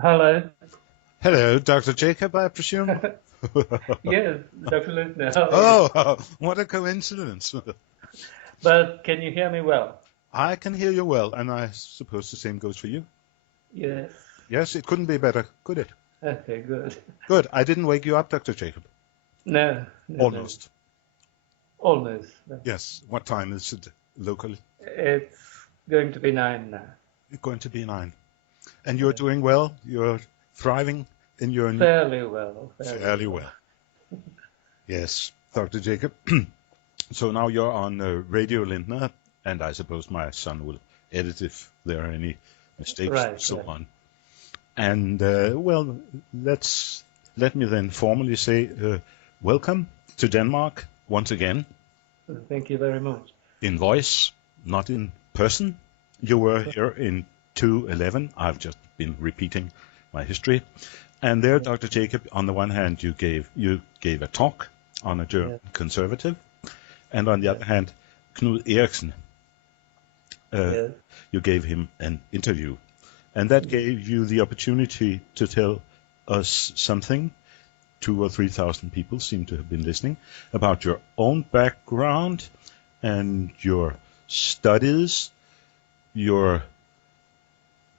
Hello. Hello, Dr. Jacob, I presume? Yes, Dr. Lindtner, how are you? Oh, what a coincidence. But can you hear me well? I can hear you well, and I suppose the same goes for you. Yes. Yes, it couldn't be better, could it? Okay, good. Good. I didn't wake you up, Dr. Jacob. No, no, no. Almost. Almost. Yes. What time is it locally? It's going to be 9 now. It's going to be 9. And you're Yeah. doing well? You're thriving in your new... Fairly well, fairly Fairly well. well. Yes, Dr. Jacob. So now you're on Radio Lindtner, and I suppose my son will edit if there are any mistakes and Right, so right. on. And well, let me then formally say welcome to Denmark once again, Thank you very much. in voice, not in person. You were here in 2011. I've just been repeating my history. And there, Yeah, Dr. Jacob, on the one hand, you gave a talk on a German yeah, conservative, and on the yeah, other hand, Knud Eriksen, uh, yes, you gave him an interview. And that gave you the opportunity to tell us something. 2 or 3,000 people seem to have been listening about your own background and your studies, your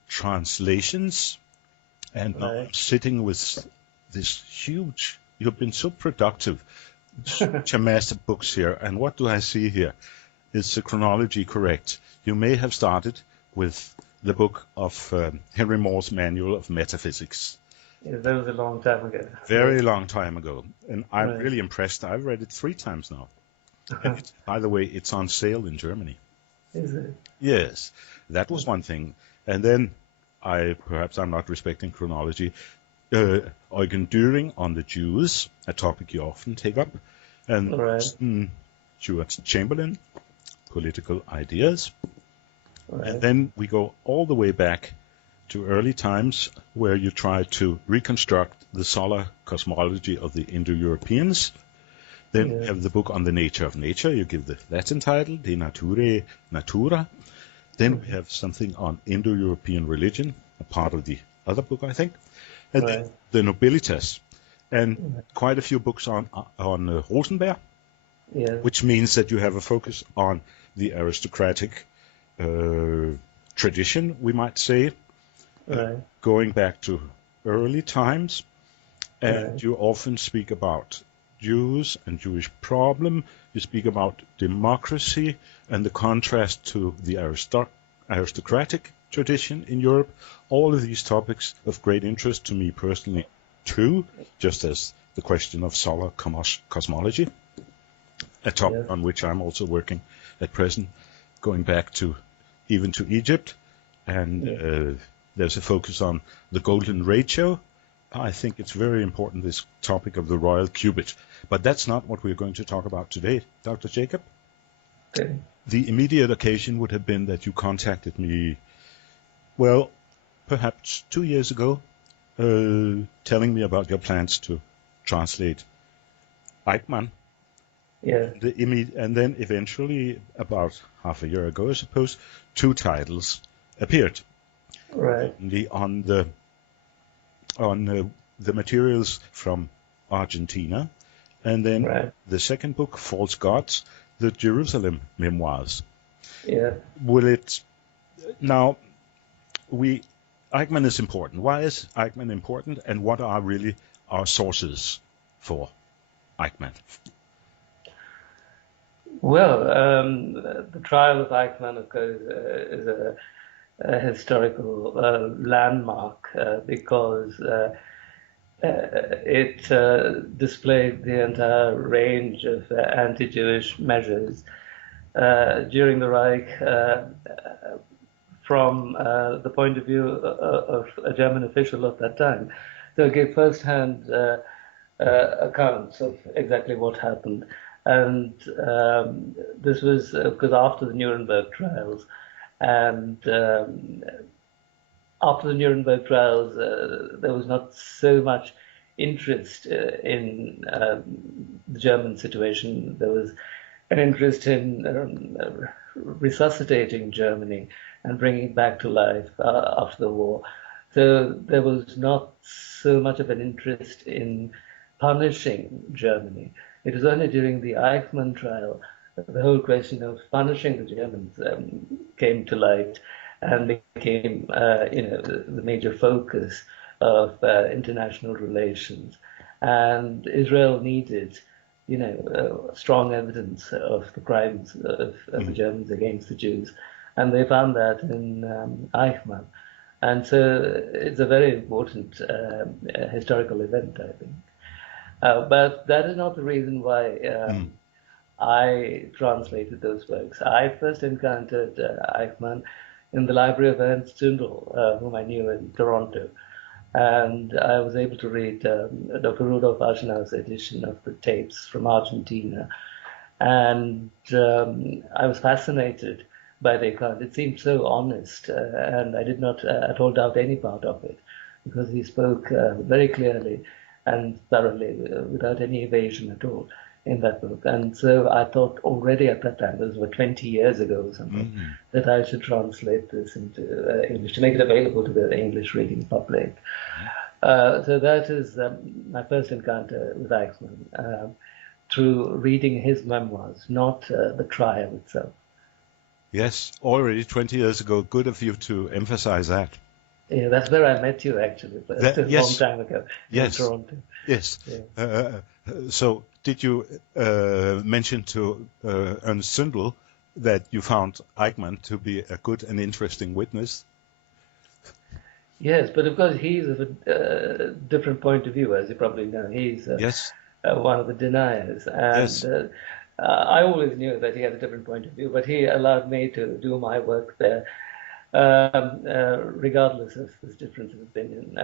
translations. And now right. I'm sitting with this huge, you've been so productive, such a mass of books here. And what do I see here? Is the chronology correct? You may have started with the book of Henry Moore's Manual of Metaphysics. Yes, that was a long time ago. Yes, Very long time ago. And I'm right. really impressed. I've read it 3 times now. And by the way, it's on sale in Germany. Is it? Yes, that was one thing. And then perhaps I'm not respecting chronology. Eugen Düring on the Jews, a topic you often take up, and All right, Stuart Chamberlain, political ideas. all And right. then we go all the way back to early times where you try to reconstruct the solar cosmology of the Indo-Europeans. Then we Yes, have the book on the nature of nature. You give the Latin title, De Naturae Natura. Then we have something on Indo-European religion, a part of the other book, I think. And then right. the Nobilitas, and quite a few books on Rosenberg, Yes, which means that you have a focus on the aristocratic tradition, we might say, right, going back to early times. And right. you often speak about Jews and Jewish problem. You speak about democracy and the contrast to the aristocratic tradition in Europe. All of these topics of great interest to me personally too, just as the question of solar cosmology, a topic Yes, on which I'm also working at present, going back to even to Egypt. And yes. there's a focus on the golden ratio. I think it's very important, this topic of the royal cubit. But that's not what we're going to talk about today, Dr. Jacob. Okay. The immediate occasion would have been that you contacted me, well, perhaps 2 years ago, telling me about your plans to translate Eichmann. Yes, And then eventually, about half a year ago, I suppose, 2 titles appeared. right, On the materials from Argentina, and then right. the second book, False Gods, the Jerusalem Memoirs. Yeah. Will it now? We Eichmann is important. Why is Eichmann important, and what are really our sources for Eichmann? Well, the trial of Eichmann, of course, is a historical landmark because it displayed the entire range of anti-Jewish measures during the Reich from the point of view of a German official of that time. So it gave first-hand accounts of exactly what happened. And this was because after the Nuremberg trials, and after the Nuremberg trials, there was not so much interest in the German situation. There was an interest in resuscitating Germany and bringing it back to life after the war. So there was not so much of an interest in punishing Germany. It was only during the Eichmann trial that the whole question of punishing the Germans came to light and became, the major focus of international relations. And Israel needed, strong evidence of the crimes of the Germans against the Jews. And they found that in Eichmann. And so it's a very important historical event, I think. But that is not the reason why I translated those works. I first encountered Eichmann in the library of Ernst Zündel, whom I knew in Toronto. And I was able to read Dr. Rudolf Aschenauer's edition of the tapes from Argentina. And I was fascinated by the account. It seemed so honest, and I did not at all doubt any part of it, because he spoke very clearly and thoroughly, without any evasion at all, in that book. And so I thought already at that time, those were 20 years ago or something, that I should translate this into English, to make it available to the English reading public. So that is my first encounter with Eichmann, through reading his memoirs, not the trial itself. Yes, already 20 years ago. Good of you to emphasize that. Yeah, that's where I met you, actually, but a long time ago in Toronto. Yes. Yeah. So did you mention to Ernst Zündel that you found Eichmann to be a good and interesting witness? Yes, but of course he's of a different point of view, as you probably know. He's one of the deniers. And I always knew that he had a different point of view, but he allowed me to do my work there, regardless of his difference of opinion.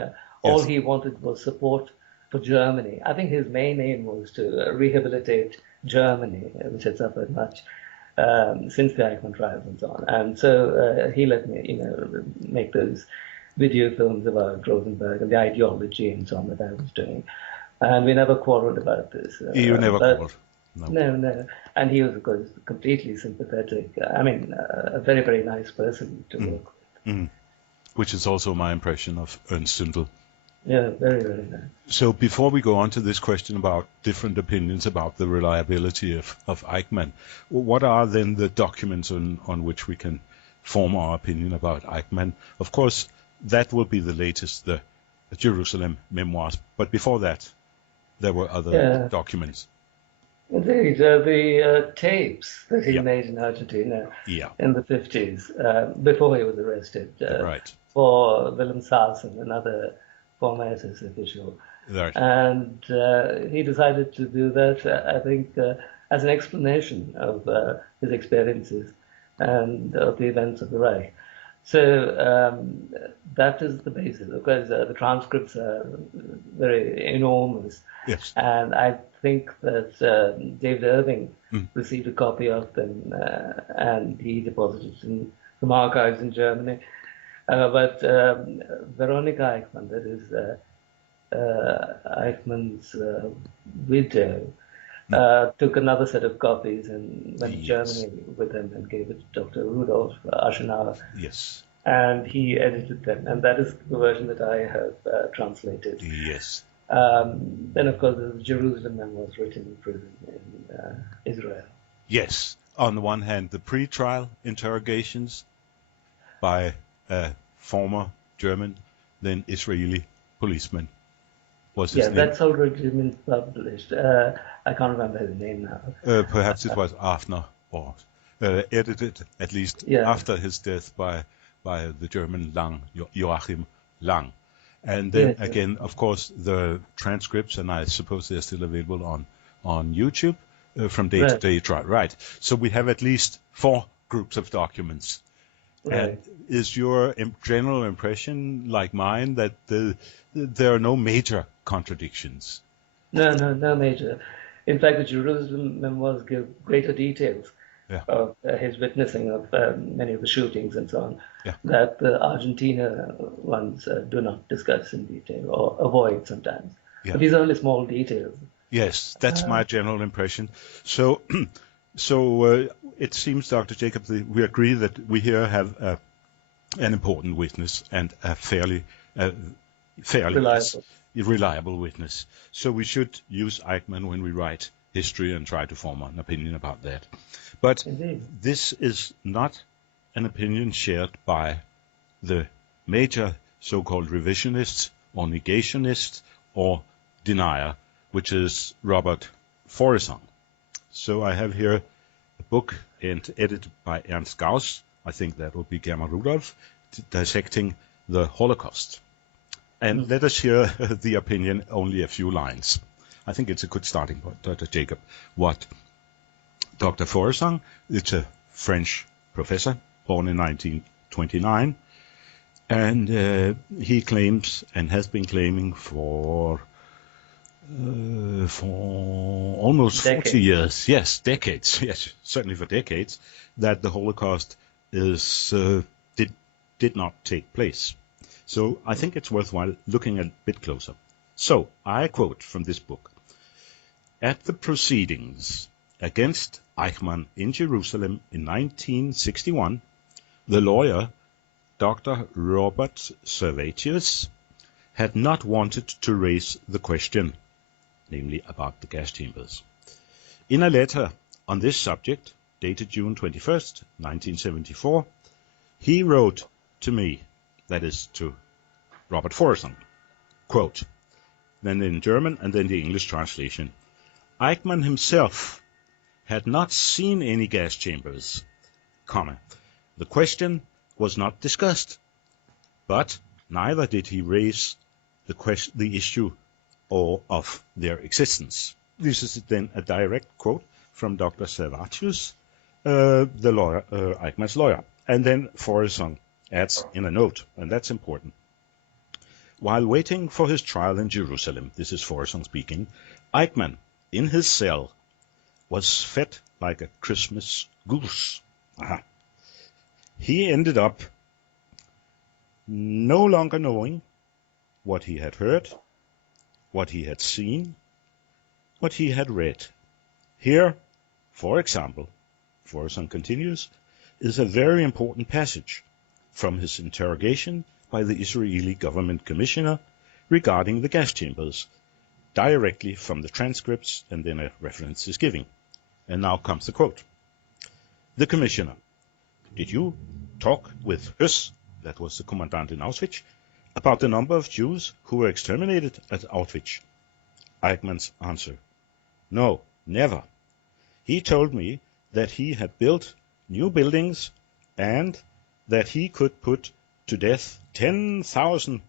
All he wanted was support for Germany. I think his main aim was to rehabilitate Germany, which had suffered much since the Eichmann trials and so on. And so he let me, make those video films about Rosenberg and the ideology and so on that I was doing. And we never quarreled about this. You never quarreled? No. And he was, of course, completely sympathetic. I mean, a very, very nice person to work with. Which is also my impression of Ernst Zündel. Yeah, very, very nice. So before we go on to this question about different opinions about the reliability of Eichmann, what are then the documents on which we can form our opinion about Eichmann? Of course, that will be the latest, the Jerusalem Memoirs. But before that, there were other documents. Indeed, the tapes that he made in Argentina in the 50s, before he was arrested, for Wilhelmshaven, another former SS official. Right. And he decided to do that, I think, as an explanation of his experiences and of the events of the Reich. So that is the basis. Of course, the transcripts are very enormous. Yes. And I think that David Irving received a copy of them and he deposited it in some archives in Germany. But Veronica Eichmann, that is Eichmann's widow, took another set of copies and went to Germany with them and gave it to Dr. Rudolf Aschenauer. Yes. And he edited them, and that is the version that I have translated. Yes. Then, of course, the Jerusalem Memoirs written in prison in Israel. Yes. On the one hand, the pre-trial interrogations by a former German, then Israeli policeman. Was his name? That's already been published. I can't remember his name now. Perhaps it was Afner, or edited at least after his death by the German Lang, Joachim Lang. And then again, of course, the transcripts, and I suppose they're still available on YouTube from day to day trial. Right. So we have at least 4 groups of documents. Right. And is your general impression, like mine, that there are no major contradictions? No major. In fact, the Jerusalem Memoirs give greater details of his witnessing of many of the shootings and so on, that the Argentina ones do not discuss in detail or avoid sometimes. But these are only small details. Yes, that's my general impression. So it seems, Dr. Jacob, we agree that we here have an important witness and a fairly fairly Reliable. reliable witness. So we should use Eichmann when we write history and try to form an opinion about that. But Indeed. this is not an opinion shared by the major so-called revisionists or negationists or denier, which is Robert Faurisson. So I have here a book edited by Ernst Gauss, I think that will be German Rudolph, dissecting the Holocaust. And let us hear the opinion, only a few lines. I think it's a good starting point, Dr. Jacob. What Dr. Faurisson, it's a French professor, born in 1929, and he claims and has been claiming for almost decades. 40 years, yes, decades, yes, certainly for decades, that the Holocaust did not take place. So I think it's worthwhile looking a bit closer. So I quote from this book: "At the proceedings against Eichmann in Jerusalem in 1961, the lawyer, Dr. Robert Servatius, had not wanted to raise the question, namely about the gas chambers. In a letter on this subject, dated June 21st, 1974, he wrote to me," that is to Robert Faurisson, quote, then in German and then the English translation, "Eichmann himself had not seen any gas chambers, comma. The question was not discussed, but neither did he raise the issue or of their existence." This is then a direct quote from Dr. Servatius, the lawyer, Eichmann's lawyer. And then Faurisson adds in a note, and that's important: "While waiting for his trial in Jerusalem," this is Faurisson speaking, "Eichmann, in his cell, was fed like a Christmas goose. Aha. He ended up no longer knowing what he had heard, what he had seen, what he had read. Here, for example," Faurisson continues, "is a very important passage from his interrogation by the Israeli government commissioner regarding the gas chambers, directly from the transcripts, and then a reference is given. And now comes the quote. The commissioner: Did you talk with Höss, that was the commandant in Auschwitz, about the number of Jews who were exterminated at Auschwitz? Eichmann's answer: No, never. He told me that he had built new buildings and that he could put to death 10,000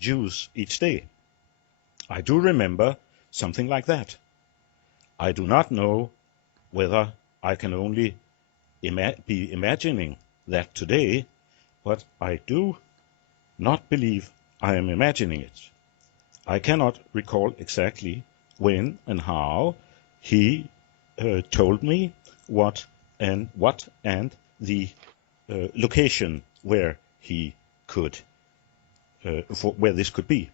Jews each day. I do remember something like that. I do not know whether I can only be imagining that today, but I do not believe I am imagining it. I cannot recall exactly when and how he told me what and the location where he could where this could be.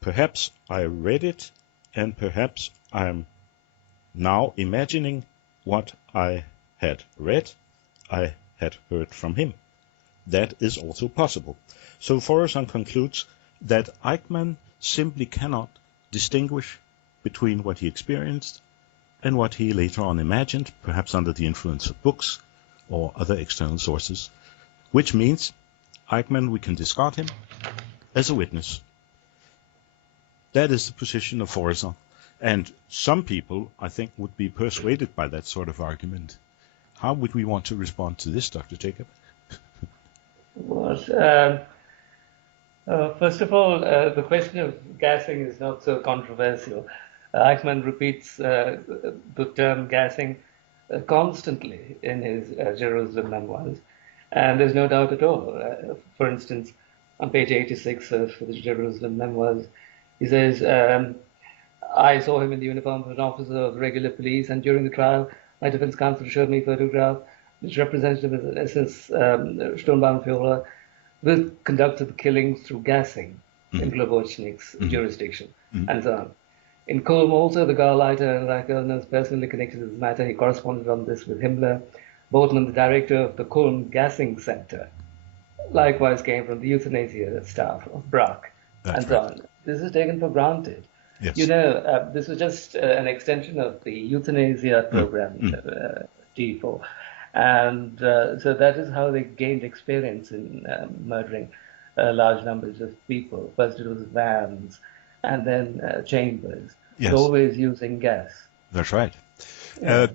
Perhaps I read it, and perhaps I am now imagining what I had read, I had heard from him. That is also possible. So Faurisson concludes that Eichmann simply cannot distinguish between what he experienced and what he later on imagined, perhaps under the influence of books or other external sources, which means Eichmann, we can discard him as a witness. That is the position of Faurisson. And some people, I think, would be persuaded by that sort of argument. How would we want to respond to this, Dr. Jacob? Well, first of all, the question of gassing is not so controversial. Eichmann repeats the term gassing constantly in his Jerusalem memoirs, and there's no doubt at all. For instance, on page 86 of the Jerusalem memoirs, he says, I saw him in the uniform of an officer of regular police, and during the trial, my defense counsel showed me a photograph which represented him as an SS Sturmbannführer who conducted the killings through gassing in Globocnik's jurisdiction, and so on. In Kulm also, the Gauleiter and Reichel is personally connected to this matter. He corresponded on this with Himmler. Bortmann, the director of the Kulm Gassing Center, likewise came from the euthanasia staff of Braque That's and so right. on. This is taken for granted. Yes. This was just an extension of the euthanasia Mm, program, mm. G4. And so that is how they gained experience in murdering large numbers of people. First it was vans and then chambers, but Yes, always using gas. that's right. Yeah. Uh,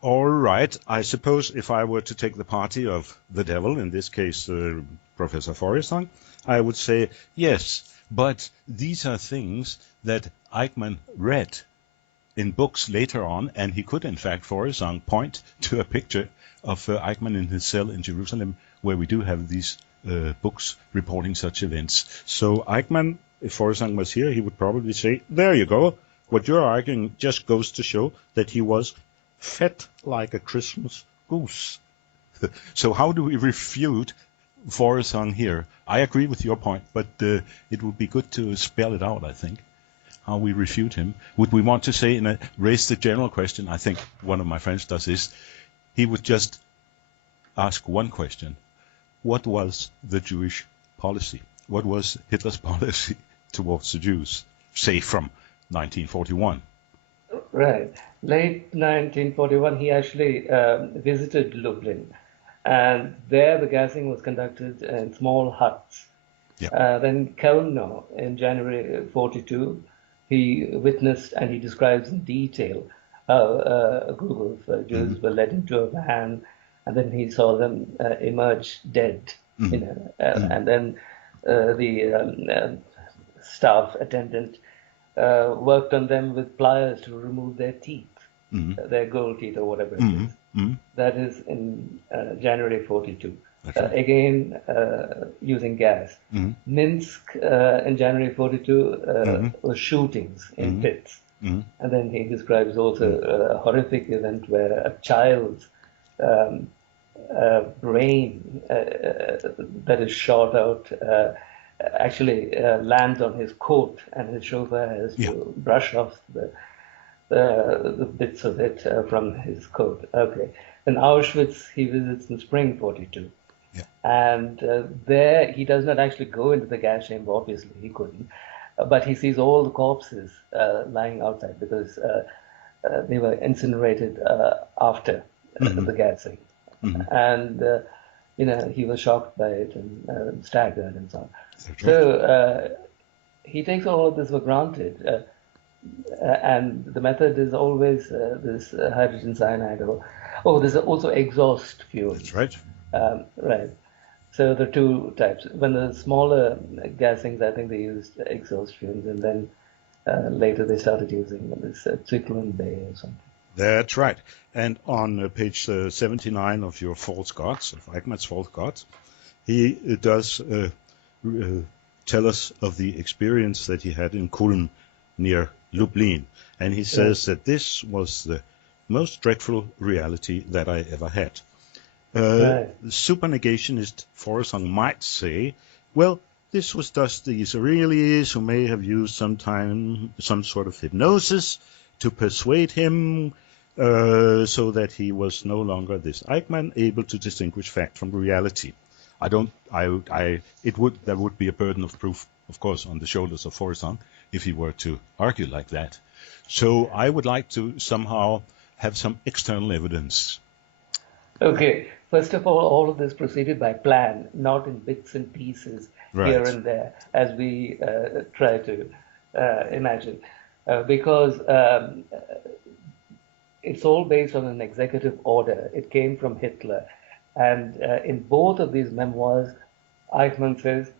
all right. I suppose if I were to take the party of the devil, in this case, Professor Forrestal, I would say yes, but these are things that Eichmann read in books later on, and he could, in fact, Forrestal, point to a picture of Eichmann in his cell in Jerusalem, where we do have these books reporting such events. So Eichmann, if Forrestal was here, he would probably say, there you go. What you're arguing just goes to show that he was fed like a Christmas goose. So how do we refute Forrestal here? I agree with your point, but it would be good to spell it out, I think, how we refute him. Would we want to say, raise the general question? I think one of my friends does this. He would just ask one question. What was the Jewish policy? What was Hitler's policy towards the Jews, say from 1941? Right. Late 1941, he actually visited Lublin, and there the gassing was conducted in small huts. Yeah. Then Kelno in January 42, he witnessed and he describes in detail how a group of Jews were led into a van, and then he saw them emerge dead, and then the staff attendant worked on them with pliers to remove their teeth, their gold teeth or whatever it is. That is in January 42. Right. Again, using gas. Minsk in January 42 was shootings in pits. And then he describes also a horrific event where a child's brain that is shot out actually lands on his coat, and his chauffeur has to brush off the bits of it from his coat. Okay. In Auschwitz, he visits in spring 42. Yeah. And there, he does not actually go into the gas chamber, obviously, he couldn't. But he sees all the corpses lying outside because they were incinerated after the gassing. And, he was shocked by it and staggered and so on. So he takes all of this for granted. And the method is always this hydrogen cyanide. There's also exhaust fuels. That's right. Right. So there are two types. When the smaller gassings, I think they used exhaust fumes, and then later they started using this Zyklon Bay or something. That's right. And on page 79 of your False Gods, of Eichmann's False Gods, he does tell us of the experience that he had in Kulm near Lublin. And he says that this was the most dreadful reality that I ever had. The supernegationist Forrestal might say, well, this was just the Israelis who may have used some sort of hypnosis to persuade him so that he was no longer this Eichmann, able to distinguish fact from reality. There would be a burden of proof, of course, on the shoulders of Forrestal if he were to argue like that. So I would like to somehow have some external evidence. Okay. First of all of this proceeded by plan, not in bits and pieces here and there, as we try to imagine, because it's all based on an executive order. It came from Hitler. And in both of these memoirs, Eichmann says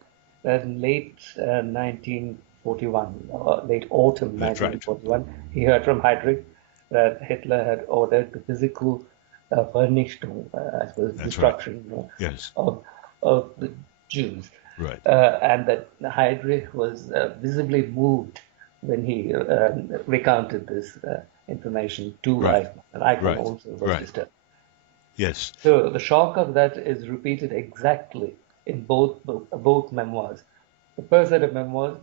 that in late 1941, late autumn 1941, he heard from Heydrich that Hitler had ordered the physical Vernichtung, I suppose, destruction of the Jews. Right. And that Heydrich was visibly moved when he recounted this information to Eichmann. And Eichmann also was disturbed. Yes. So the shock of that is repeated exactly in both memoirs. The first set of memoirs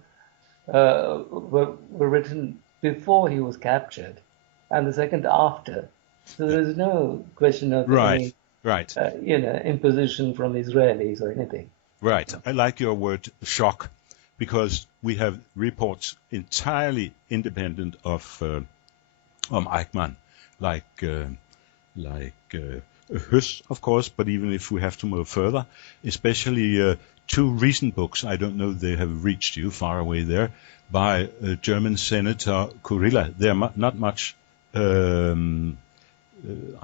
were written before he was captured, and the second after. So there is no question of any imposition from Israelis or anything. Right. I like your word shock, because we have reports entirely independent of Eichmann, like Höss, of course, but even if we have to move further, especially two recent books, I don't know if they have reached you far away there, by German Senator Kurilla. They're not much. I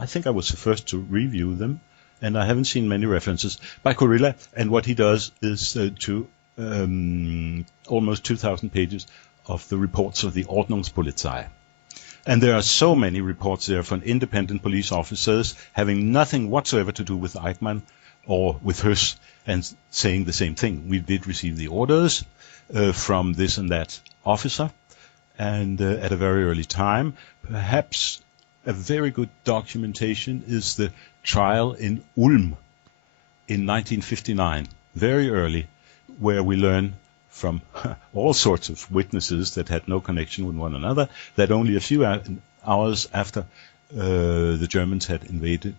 think I was the first to review them, and I haven't seen many references by Kurilla. And what he does is to almost 2,000 pages of the reports of the Ordnungspolizei. And there are so many reports there from independent police officers having nothing whatsoever to do with Eichmann or with Höss, and saying the same thing. We did receive the orders from this and that officer, and at a very early time. Perhaps a very good documentation is the trial in Ulm in 1959, very early, where we learn from all sorts of witnesses that had no connection with one another, that only a few hours after the Germans had invaded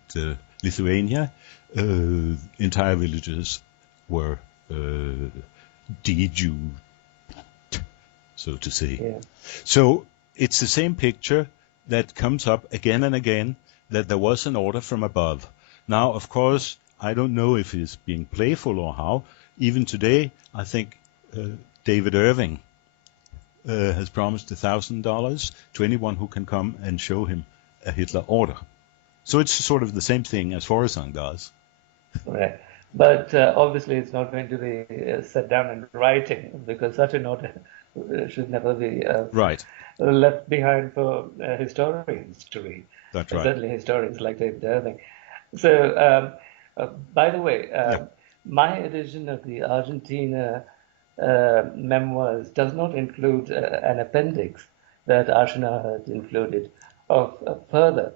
Lithuania, entire villages were de-Jewed, so to say. Yeah. So it's the same picture that comes up again and again, that there was an order from above. Now, of course, I don't know if it's being playful or how. Even today, I think David Irving has promised $1,000 to anyone who can come and show him a Hitler order. So it's sort of the same thing as Forresang does. Right. But obviously it's not going to be set down in writing, because such an order should never be right. left behind for historians to read. That's right. Certainly historians like David Irving. So, by the way, my edition of the Argentina memoirs does not include an appendix that Aschenauer had included of further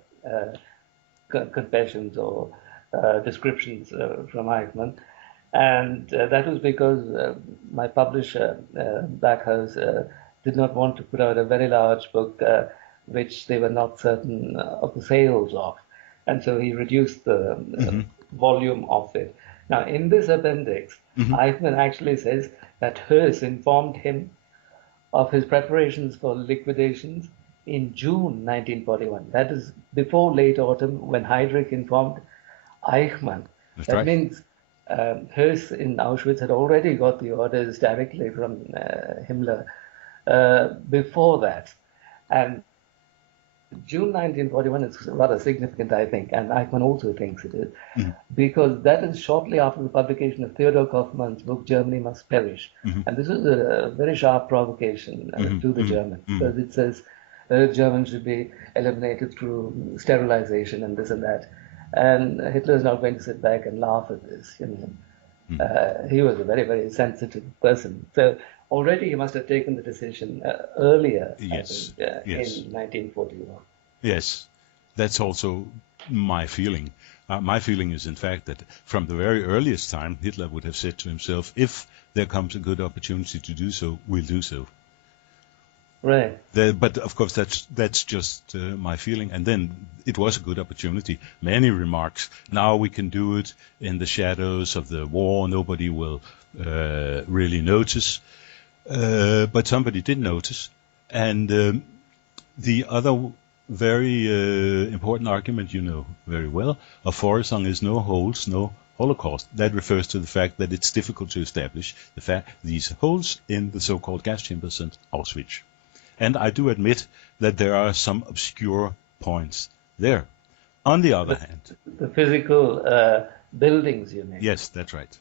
confessions or descriptions from Eichmann, and that was because my publisher, Backhouse, did not want to put out a very large book which they were not certain of the sales of, and so he reduced the volume of it. Now, in this appendix, Eichmann actually says that Höss informed him of his preparations for liquidations in June 1941. That is before late autumn, when Heydrich informed Eichmann. That's that right. means Höss in Auschwitz had already got the orders directly from Himmler before that. And June 1941 is rather significant, I think, and Eichmann also thinks it is, because that is shortly after the publication of Theodor Kaufmann's book, Germany Must Perish. And this is a very sharp provocation to the Germans, because it says Germans should be eliminated through sterilization and this and that. And Hitler is not going to sit back and laugh at this. He was a very, very sensitive person. So already he must have taken the decision earlier, yes. I think, in 1941. Yes, that's also my feeling. My feeling is, in fact, that from the very earliest time, Hitler would have said to himself, if there comes a good opportunity to do so, we'll do so. Right. But of course, that's just my feeling. And then it was a good opportunity. Many remarks. Now we can do it in the shadows of the war. Nobody will really notice. But somebody did notice. And the other very important argument, you know very well, of Forresang is no holes, no Holocaust. That refers to the fact that it's difficult to establish these holes in the so-called gas chambers and Auschwitz. And I do admit that there are some obscure points there. On the other hand... The physical buildings, you mean? Yes, that's right.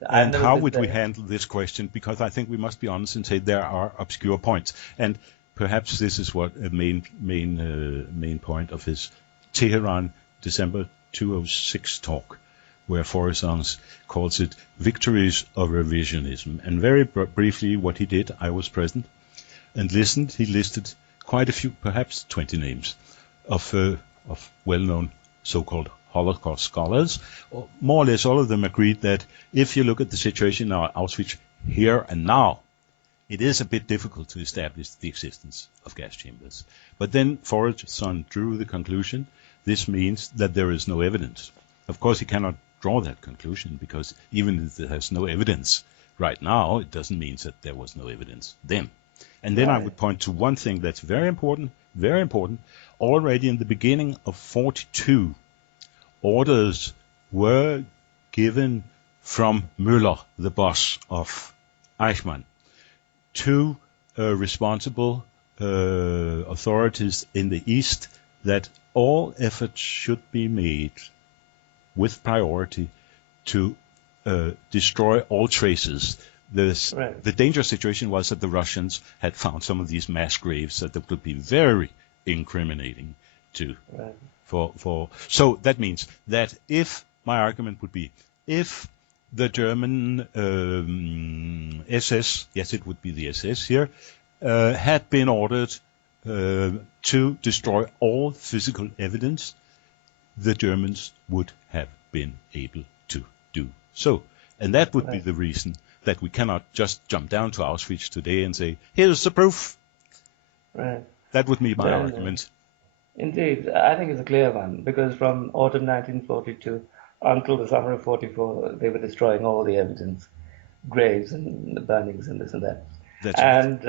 And how would we handle this question? Because I think we must be honest and say there are obscure points. And perhaps this is what a main point of his Tehran December 2006 talk, where Forresang calls it Victories of Revisionism. And very briefly what he did, I was present and listened. He listed quite a few, perhaps 20 names of well-known so-called Holocaust scholars. More or less all of them agreed that if you look at the situation now at Auschwitz here and now, it is a bit difficult to establish the existence of gas chambers. But then Forresang drew the conclusion, this means that there is no evidence. Of course, he cannot draw that conclusion, because even if there's no evidence right now, it doesn't mean that there was no evidence then. And then I would point to one thing that's very important, very important. Already in the beginning of 1942, orders were given from Müller, the boss of Eichmann, to responsible authorities in the East that all efforts should be made with priority to destroy all traces. The dangerous situation was that the Russians had found some of these mass graves that would be very incriminating to so that means that if my argument would be, if the German SS, yes, it would be the SS here, had been ordered to destroy all physical evidence, the Germans would have been able to do so. And that would be the reason that we cannot just jump down to Auschwitz today and say, here's the proof. That would be my argument. Indeed, I think it's a clear one, because from autumn 1942 until the summer of 1944, they were destroying all the evidence, graves and burnings and this and that. That's and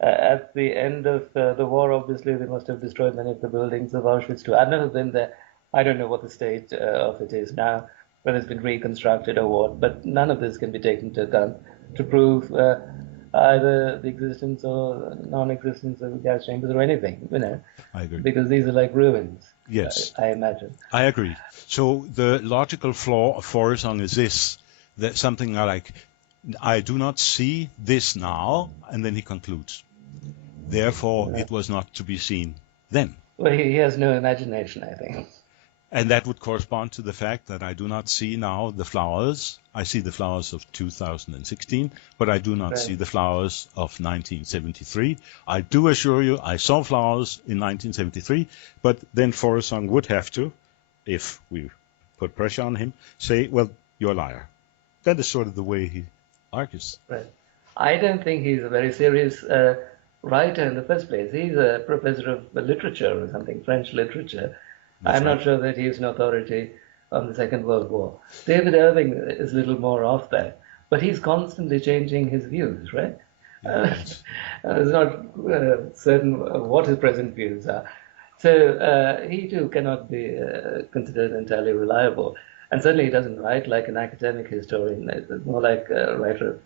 at the end of the war, obviously, they must have destroyed many of the buildings of Auschwitz too. I've never been there. I don't know what the state of it is now, whether it's been reconstructed or what, but none of this can be taken into account to prove either the existence or non-existence of gas chambers or anything, I agree. Because these are like ruins. Yes. I imagine. I agree. So the logical flaw of Forresong is this, that something like, I do not see this now, and then he concludes. Therefore, it was not to be seen then. Well, he has no imagination, I think. And that would correspond to the fact that I do not see now the flowers. I see the flowers of 2016, but I do not see the flowers of 1973. I do assure you I saw flowers in 1973, but then Forresong would have to, if we put pressure on him, say, well, you're a liar. That is sort of the way he argues. Right. I don't think he's a very serious writer in the first place. He's a professor of literature or something, French literature. I'm not sure that he's an authority on the Second World War. David Irving is a little more off that, but he's constantly changing his views, right? It's not certain what his present views are. So he too cannot be considered entirely reliable. And certainly he doesn't write like an academic historian. It's more like a writer of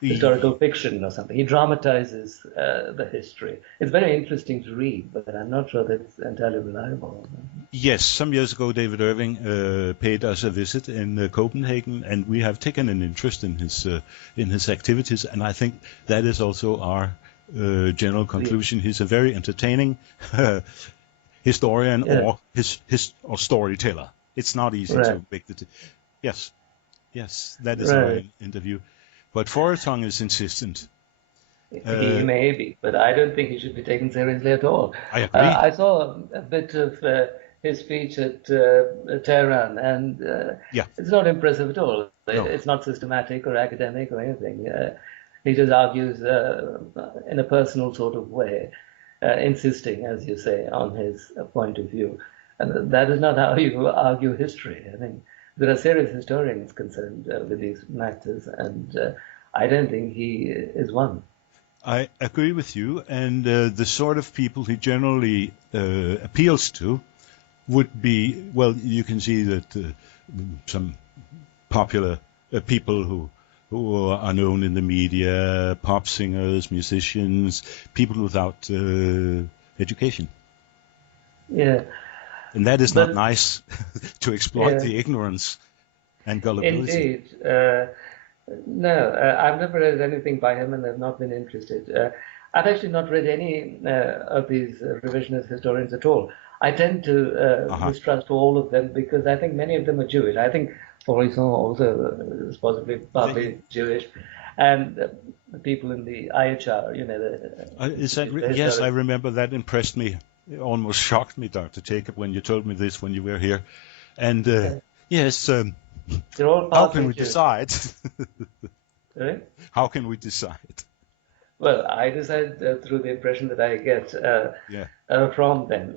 historical fiction or something. He dramatizes the history. It's very interesting to read, but I'm not sure that it's entirely reliable. Yes, some years ago David Irving paid us a visit in Copenhagen, and we have taken an interest in his activities, and I think that is also our general conclusion. He's a very entertaining historian or storyteller. It's not easy to make the... Yes, that is our interview. But Forresong is insistent. He may be, but I don't think he should be taken seriously at all. I agree. I saw a bit of his speech at Tehran, and it's not impressive at all. No. It's not systematic or academic or anything. He just argues in a personal sort of way, insisting, as you say, on his point of view. And that is not how you argue history. I mean, there are serious historians concerned with these matters, and I don't think he is one. I agree with you, and the sort of people he generally appeals to would be, well, you can see that some popular people who are known in the media, pop singers, musicians, people without education. Yeah. And that is not nice to exploit the ignorance and gullibility. Indeed. No, I've never read anything by him and I've not been interested. I've actually not read any of these revisionist historians at all. I tend to mistrust all of them because I think many of them are Jewish. I think Forresong also is possibly partly Jewish. And the people in the IHR, yes, I remember that impressed me. It almost shocked me, Dr. Jacob, when you told me this when you were here. And yes, they're all how can we decide? Sorry? How can we decide? Well, I decide through the impression that I get Yeah. from them,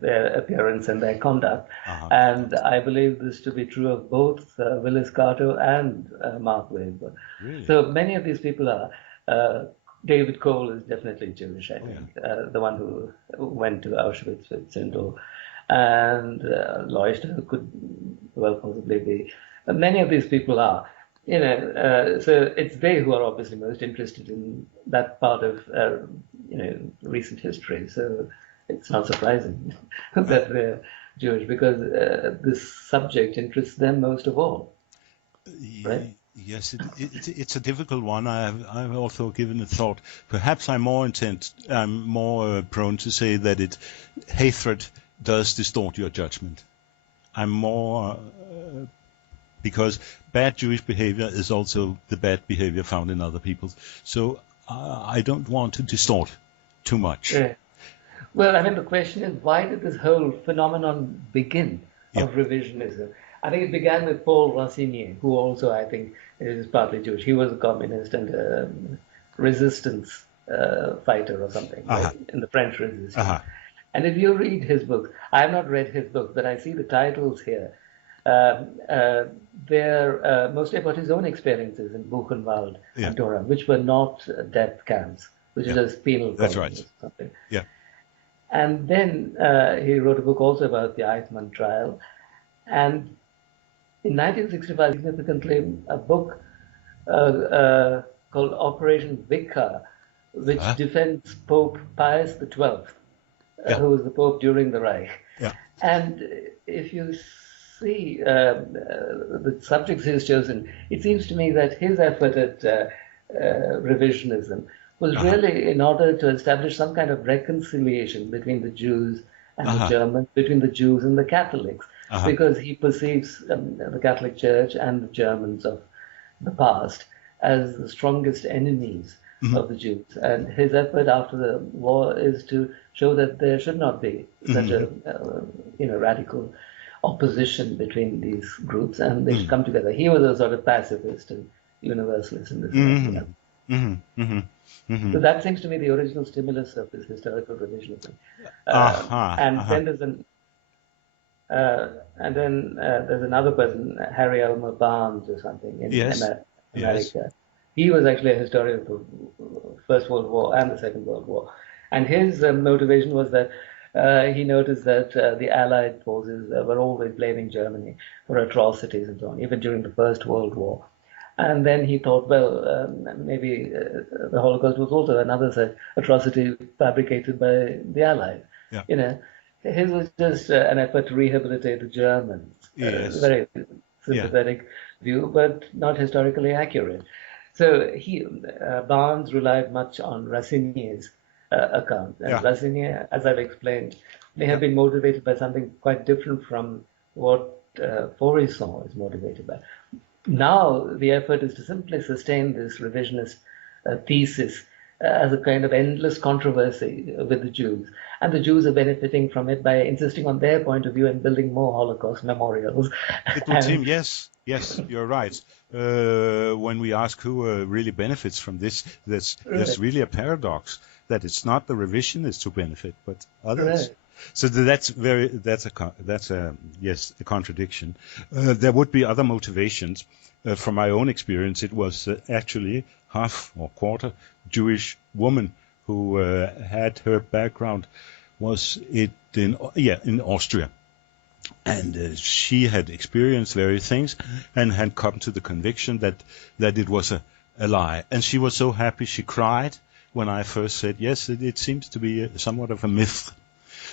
their appearance and their conduct. Uh-huh. And I believe this to be true of both Willis Carto and Mark Weber. Really? So many of these people are. David Cole is definitely Jewish, I Oh, yeah. think, the one who went to Auschwitz with Sindel. And Leuchter could well possibly be. Many of these people are. So it's they who are obviously most interested in that part of recent history. So it's not surprising that they're Jewish because this subject interests them most of all, right? Yes, it's a difficult one. I've also given it thought. Perhaps I'm more prone to say that hatred does distort your judgment. I'm more because bad Jewish behavior is also the bad behavior found in other people's. So I don't want to distort too much. Yeah. Well, I mean, the question is, why did this whole phenomenon begin Yeah. of revisionism? I think it began with Paul Racinier, who also, I think, is partly Jewish. He was a communist and a resistance fighter or something, Uh-huh. right? In the French Resistance. Uh-huh. And if you read his books, I have not read his books, but I see the titles here. They're mostly about his own experiences in Buchenwald and Dora, which were not death camps, which is just penal That's colonies right. or something. Yeah. And then he wrote a book also about the Eichmann trial. And in 1965, significantly, a book called Operation Vicar, which defends Pope Pius XII, who was the Pope during the Reich. Yeah. And if you see the subjects he's chosen, it seems to me that his effort at revisionism was really in order to establish some kind of reconciliation between the Jews and the Germans, between the Jews and the Catholics, because he perceives the Catholic Church and the Germans of the past as the strongest enemies of the Jews. And his effort after the war is to show that there should not be such a radical opposition between these groups, and they should come together. He was a sort of pacifist and universalist in this. So that seems to me the original stimulus of this historical revisionism. There's another person, Harry Elmer Barnes or something in America. Yes. He was actually a historian of the First World War and the Second World War. And his motivation was that he noticed that the Allied forces were always blaming Germany for atrocities and so on, even during the First World War. And then he thought, well, maybe the Holocaust was also another such atrocity fabricated by the Allies. Yeah. His was just an effort to rehabilitate the Germans. Yes. Very sympathetic view, but not historically accurate. So Barnes relied much on Racinier's account. And Racinier, as I've explained, may have been motivated by something quite different from what Faurisson is motivated by. Now the effort is to simply sustain this revisionist thesis as a kind of endless controversy with the Jews. And the Jews are benefiting from it by insisting on their point of view and building more Holocaust memorials. It would seem, yes, you're right. When we ask who really benefits from this, there's really a paradox that it's not the revisionists who benefit, but others. Right. So that's a contradiction. There would be other motivations. From my own experience, it was actually half or quarter Jewish woman who had her background was in Austria, and she had experienced various things and had come to the conviction that it was a lie, and she was so happy she cried when I first said yes, it seems to be somewhat of a myth.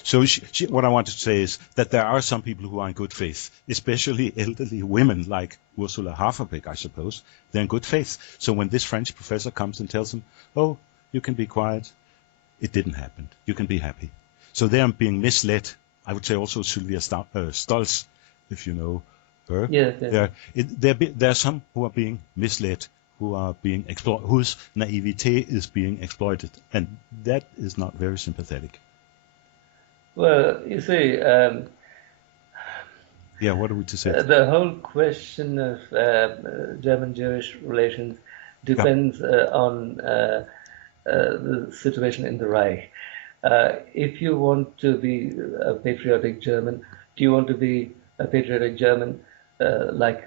So what I want to say is that there are some people who are in good faith, especially elderly women like Ursula Haferbeck, I suppose. They're in good faith. So when this French professor comes and tells them, oh, you can be quiet, it didn't happen. You can be happy. So they are being misled. I would say also Sylvia Stolz, if you know her. Yes. There are some who are being misled, who are being exploited, whose naivete is being exploited. And that is not very sympathetic. Well, you see, what are we to say? The whole question of German-Jewish relations depends on the situation in the Reich. If you want to be a patriotic German, do you want to be a patriotic German like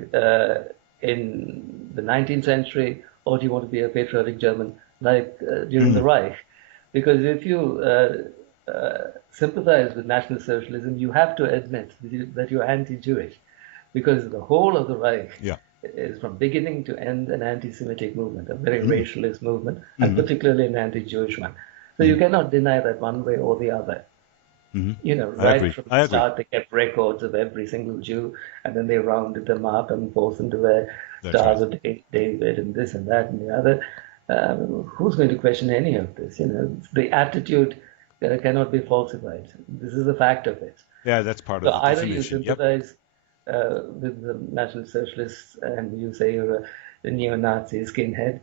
in the 19th century, or do you want to be a patriotic German like during the Reich? Because if you sympathize with National Socialism, you have to admit that you're anti-Jewish, because the whole of the Reich is from beginning to end an anti-Semitic movement, a very racialist movement, and particularly an anti-Jewish one. So you cannot deny that one way or the other. You know, right from the start, they kept records of every single Jew, and then they rounded them up and forced them to wear stars of David and this and that and the other. Who's going to question any of this? You know, the attitude cannot be falsified. This is a fact of it. Yeah, that's part of the either definition. You sympathize with the National Socialists and you say you're a neo-Nazi skinhead,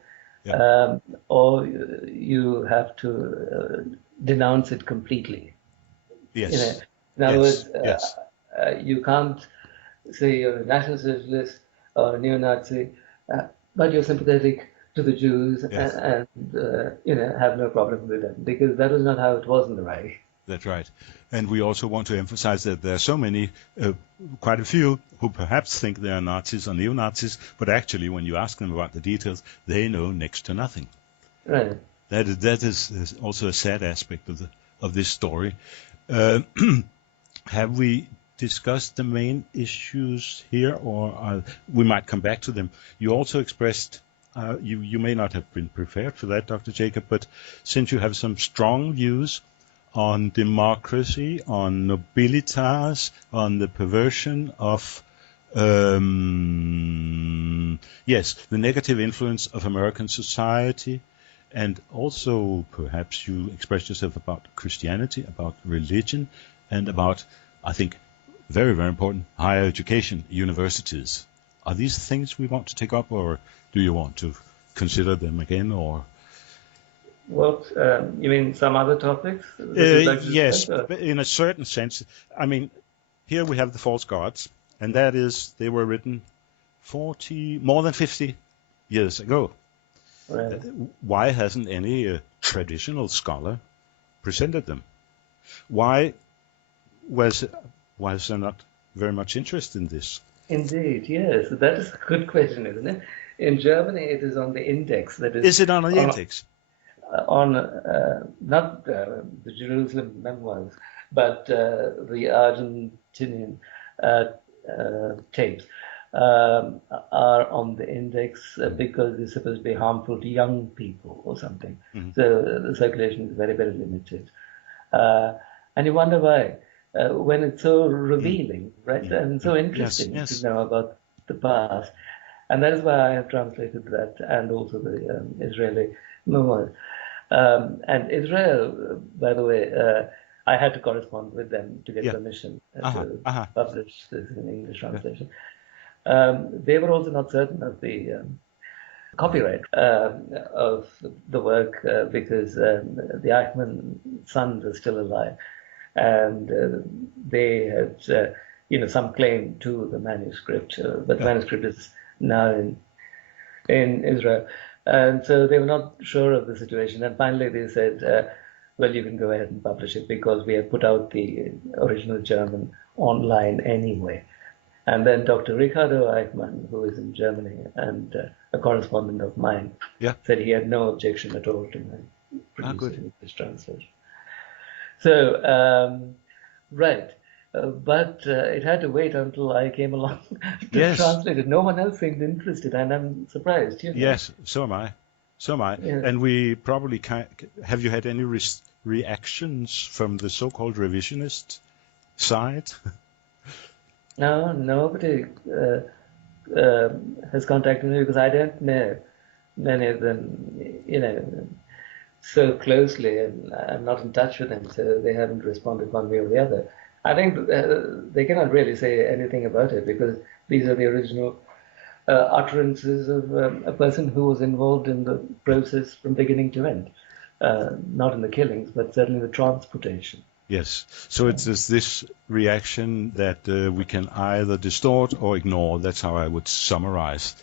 or you have to denounce it completely. Yes. You know, in other words, you can't say you're a National Socialist or a neo-Nazi, but you're sympathetic to the Jews and you know, have no problem with them, because that was not how it was in the Reich. That's right. And we also want to emphasize that there are so many, quite a few, who perhaps think they are Nazis or neo-Nazis, but actually when you ask them about the details, they know next to nothing. Right. That is also a sad aspect of this story. Have we discussed the main issues here, or we might come back to them? You also expressed, you may not have been prepared for that, Dr. Jacob, but since you have some strong views on democracy, on nobilitas, on the perversion of, the negative influence of American society, and also perhaps you expressed yourself about Christianity, about religion, and about, I think, very, very important, higher education, universities. Are these things we want to take up, or do you want to consider them again, or? What, you mean some other topics? Yes, in a certain sense. I mean, here we have the false gods, and that is, they were written more than 50 years ago. Right. Why hasn't any traditional scholar presented them? Why was there not very much interest in this? Indeed, yes. That is a good question, isn't it? In Germany, it is on the index. Is it on the index? On not the Jerusalem Memoirs, but the Argentinian tapes are on the index because they're supposed to be harmful to young people or something. So the circulation is very, very limited. And you wonder why, when it's so revealing, right, and so interesting to know about the past. And that is why I have translated that, and also the Israeli memoirs. And Israel, by the way, I had to correspond with them to get permission to publish this in English translation. They were also not certain of the copyright of the work because the Eichmann sons are still alive, and they had, some claim to the manuscript, but the manuscript is now in Israel. And so they were not sure of the situation. And finally they said, well, you can go ahead and publish it because we have put out the original German online anyway. And then Dr. Ricardo Eichmann, who is in Germany and a correspondent of mine, said he had no objection at all to my producing this translation. So, right. But it had to wait until I came along to translate it. No one else seemed interested, and I'm surprised. Yes, so am I. Yeah. And we probably can't. Have you had any reactions from the so-called revisionist side? No, nobody has contacted me because I don't know many of them, so closely, and I'm not in touch with them, so they haven't responded one way or the other. I think they cannot really say anything about it because these are the original utterances of a person who was involved in the process from beginning to end. Not in the killings, but certainly the transportation. Yes. So it's this reaction that we can either distort or ignore. That's how I would summarize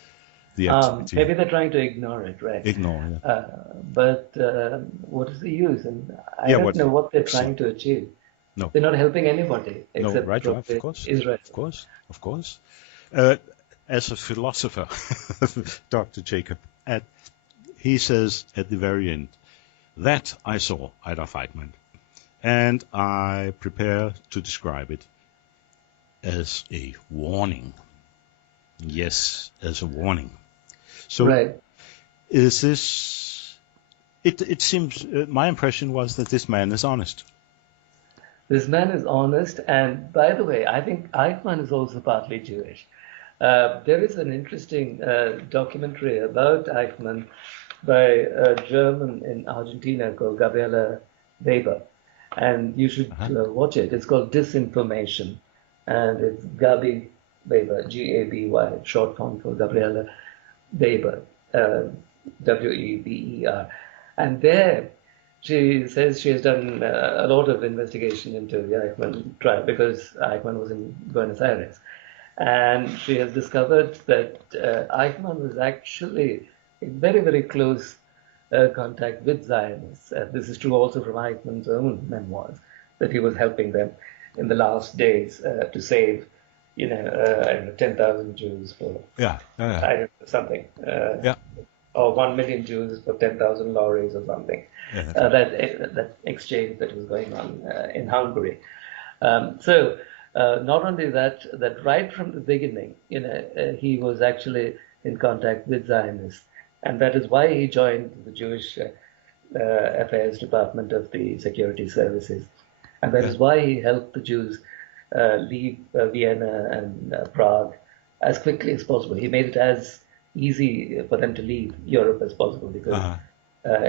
the activity. Maybe they're trying to ignore it, right? Ignore, yeah. But what is the use? And I Yeah, don't know what they're trying to achieve. No. They're not helping anybody No, except right, probably of course. Israel. Of course. As a philosopher, Dr. Jacob, he says at the very end, that I saw Adolf Eichmann, and I prepare to describe it as a warning. Yes, as a warning. So, right. Is this? It seems. My impression was that this man is honest. This man is honest, and by the way, I think Eichmann is also partly Jewish. There is an interesting documentary about Eichmann by a German in Argentina called Gabriela Weber, and you should watch it. It's called Disinformation, and it's Gabi Weber, G-A-B-Y, short form for Gabriela Weber, W-E-B-E-R. And there she says she has done a lot of investigation into the Eichmann trial because Eichmann was in Buenos Aires. And she has discovered that Eichmann was actually in very, very close contact with Zionists. This is true also from Eichmann's own memoirs, that he was helping them in the last days to save, 10,000 Jews for I don't know, something, or 1 million Jews for 10,000 lorries or something. That exchange that was going on in Hungary. So not only that right from the beginning, he was actually in contact with Zionists, and that is why he joined the Jewish Affairs Department of the Security Services, and that is why he helped the Jews leave Vienna and Prague as quickly as possible. He made it as easy for them to leave Europe as possible because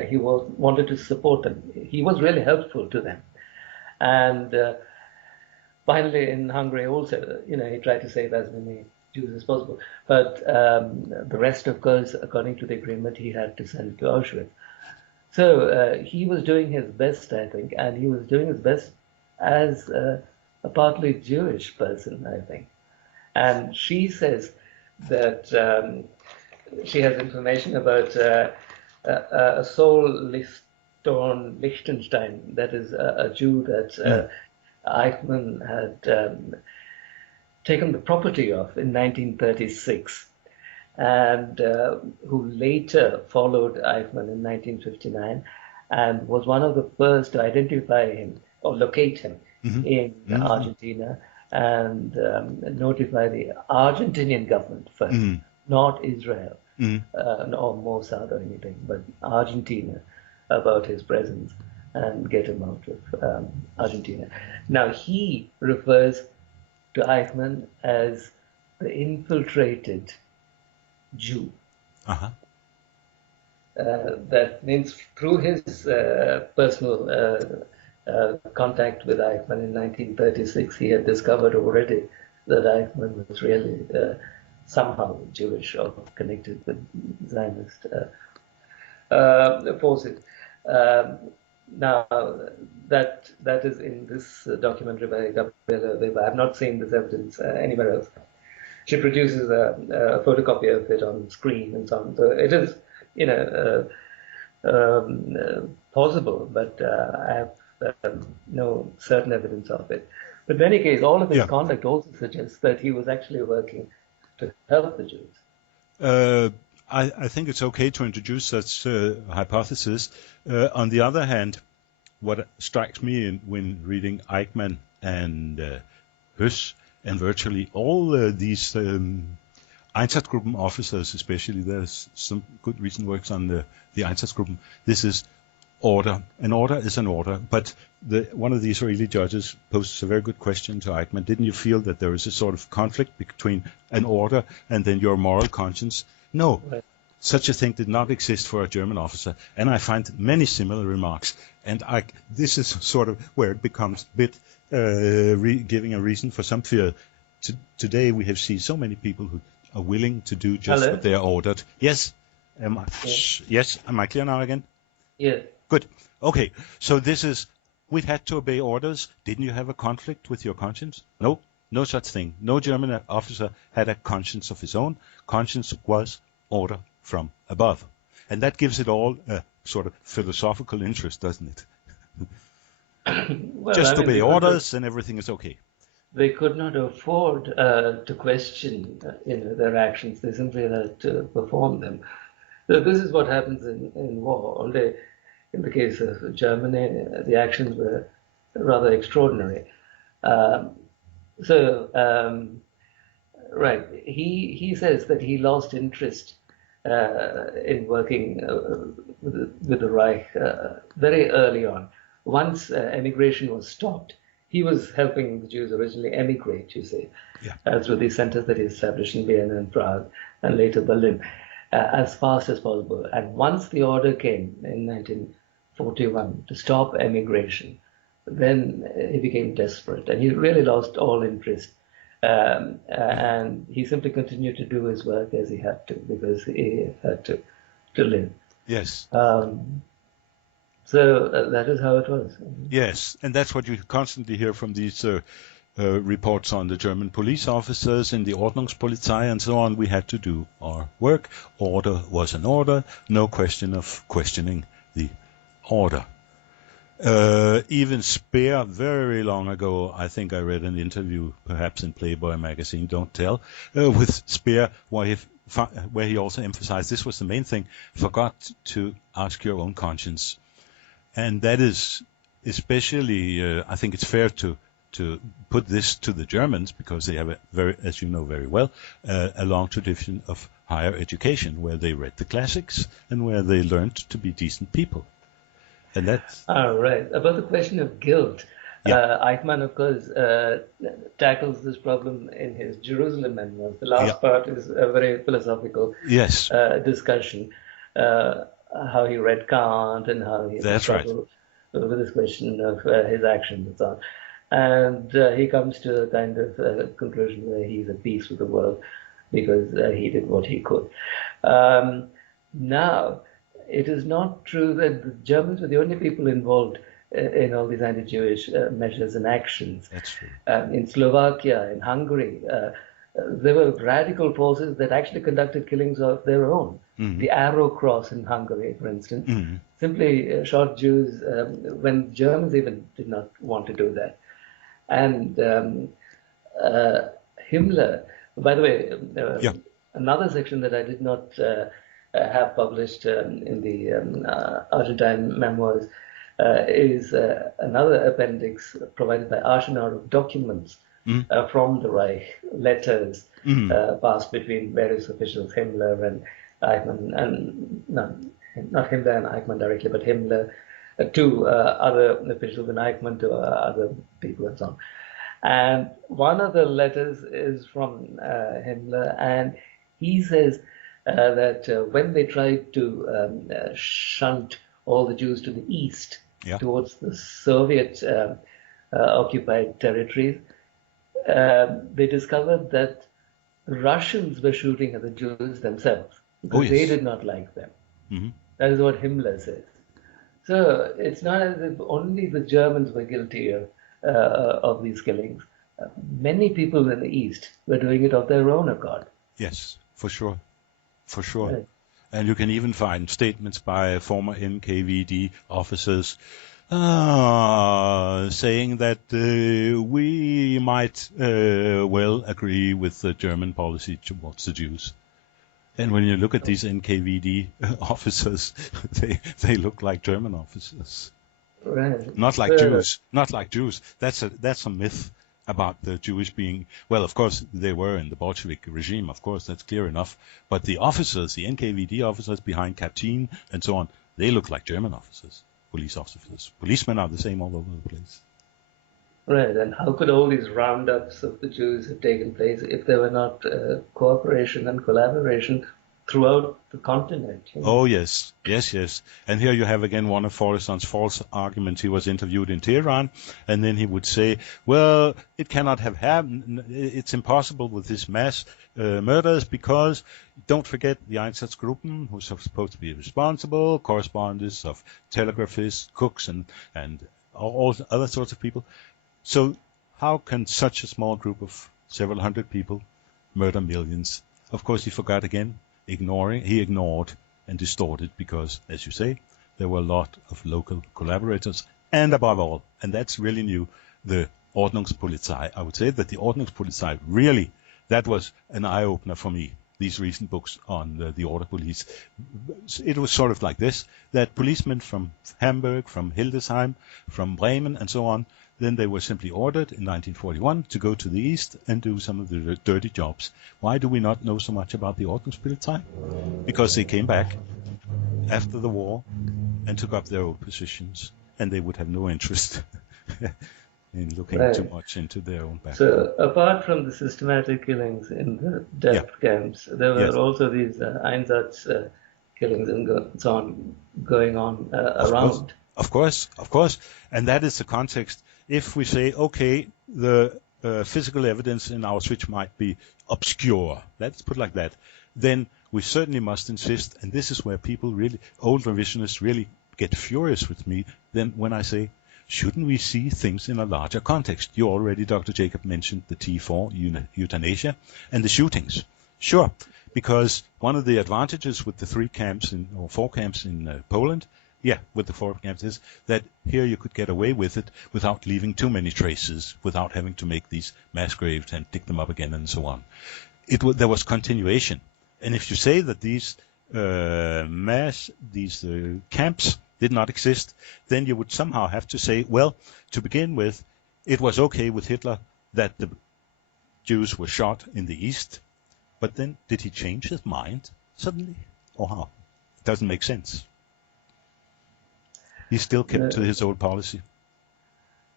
he wanted to support them. He was really helpful to them, and finally, in Hungary also, he tried to save as many Jews as possible. But the rest, of course, according to the agreement, he had to send to Auschwitz. So he was doing his best, I think, and he was doing his best as a partly Jewish person, I think. And she says that she has information about a Saul Lichtenstein, that is a Jew that Eichmann had taken the property of in 1936, and who later followed Eichmann in 1959 and was one of the first to identify him or locate him in Argentina and notify the Argentinian government first, not Israel or Mossad or anything, but Argentina, about his presence and get him out of Argentina. Now, he refers to Eichmann as the infiltrated Jew. That means through his personal contact with Eichmann in 1936, he had discovered already that Eichmann was really somehow Jewish or connected with Zionist forces. Now, that is in this documentary by Gabriela Weber. I have not seen this evidence anywhere else. She produces a photocopy of it on screen and so on. So it is, possible, but I have no certain evidence of it. But in any case, all of his conduct also suggests that he was actually working to help the Jews. I think it's okay to introduce such hypothesis. On the other hand, what strikes me when reading Eichmann and Höss and virtually all these Einsatzgruppen officers, especially, there's some good recent works on the Einsatzgruppen. This is order. An order is an order. But one of the Israeli judges poses a very good question to Eichmann. Didn't you feel that there is a sort of conflict between an order and then your moral conscience? No. Right. Such a thing did not exist for a German officer, and I find many similar remarks. And this is sort of where it becomes a bit giving a reason for some fear. Today we have seen so many people who are willing to do just what they are ordered. Yes? Yes? Am I clear now again? Yes. Good. Okay. So we've had to obey orders. Didn't you have a conflict with your conscience? No. No such thing. No German officer had a conscience of his own. Conscience was order from above. And that gives it all a sort of philosophical interest, doesn't it? Well, Just I mean, obey orders and everything is okay. they could not afford to question their actions. They simply had to perform them. So this is what happens in war. Only in the case of Germany, the actions were rather extraordinary. Um, right, he says that he lost interest in working with the Reich very early on. Once emigration was stopped, he was helping the Jews originally emigrate, you see, through these centers that he established in Vienna and Prague and later Berlin, as fast as possible. And once the order came in 1941 to stop emigration, then he became desperate and he really lost all interest. And he simply continued to do his work as he had to, because he had to live. Yes. So that is how it was. Yes, and that's what you constantly hear from these reports on the German police officers in the Ordnungspolizei and so on. We had to do our work. Order was an order. No question of questioning the order. Even Speer, very long ago, I think I read an interview, perhaps in Playboy magazine, don't tell, with Speer, where he also emphasized this was the main thing: forgot to ask your own conscience. And that is especially, I think it's fair to put this to the Germans, because they have a very, as you know very well, a long tradition of higher education, where they read the classics and where they learned to be decent people. And that's... right. About the question of guilt, Eichmann, of course, tackles this problem in his Jerusalem memoirs. The last part is a very philosophical discussion. How he read Kant and how he struggled with this question of his actions and so on. And he comes to a kind of conclusion where he's at peace with the world because he did what he could. Now, it is not true that the Germans were the only people involved in all these anti-Jewish measures and actions. That's true. In Slovakia, in Hungary, there were radical forces that actually conducted killings of their own. Mm-hmm. The Arrow Cross in Hungary, for instance, simply shot Jews when Germans even did not want to do that. And Himmler, by the way, another section that I did not have published in the Argentine memoirs is another appendix provided by Aschenauer of documents from the Reich, letters passed between various officials, Himmler and Eichmann, and not Himmler and Eichmann directly, but Himmler to other officials and Eichmann to other people and so on. And one of the letters is from Himmler, and he says that when they tried to shunt all the Jews to the east towards the Soviet occupied territories, they discovered that Russians were shooting at the Jews themselves because they did not like them. Mm-hmm. That is what Himmler says. So it's not as if only the Germans were guilty of these killings. Many people in the East were doing it of their own accord. Yes, for sure. For sure. Right. And you can even find statements by former NKVD officers saying that we might well agree with the German policy towards the Jews. And when you look at these NKVD officers, they look like German officers. Right. Not like Jews. Not like Jews. That's a myth about the Jewish being, well, of course, they were in the Bolshevik regime, of course, that's clear enough. But the officers, the NKVD officers behind Katyn and so on, they look like German officers, police officers. Policemen are the same all over the place. Right, and how could all these roundups of the Jews have taken place if there were not cooperation and collaboration throughout the continent? You know? Oh, yes. And here you have again one of Forreston's false arguments. He was interviewed in Tehran, and then he would say, well, it cannot have happened. It's impossible with this mass murders because, don't forget, the Einsatzgruppen, who's supposed to be responsible, correspondents of telegraphists, cooks, and all other sorts of people. So how can such a small group of several hundred people murder millions? Of course, he forgot again. he ignored and distorted because, as you say, there were a lot of local collaborators, and above all, and that's really new, the Ordnungspolizei. I would say that the Ordnungspolizei really, that was an eye-opener for me, these recent books on the order police. It was sort of like this, that policemen from Hamburg, from Hildesheim, from Bremen, and so on, then they were simply ordered in 1941 to go to the east and do some of the dirty jobs. Why do we not know so much about the Ordnungspolizei? Because they came back after the war and took up their old positions, and they would have no interest in looking too much into their own background. So apart from the systematic killings in the death camps, there were also these Einsatz killings and so on going on around. Of course. And that is the context. If we say, okay, the physical evidence in Auschwitz might be obscure, let's put it like that, then we certainly must insist, and this is where people really, old revisionists really get furious with me, then when I say, shouldn't we see things in a larger context? You already, Dr. Jacob, mentioned the T4 euthanasia and the shootings. Sure, because one of the advantages with the 4 camps in Poland, with the 4 camps, is that here you could get away with it without leaving too many traces, without having to make these mass graves and dig them up again and so on. There was continuation. And if you say that these camps did not exist, then you would somehow have to say, well, to begin with, it was okay with Hitler that the Jews were shot in the East, but then did he change his mind suddenly? Or how? It doesn't make sense. He still kept to his old policy.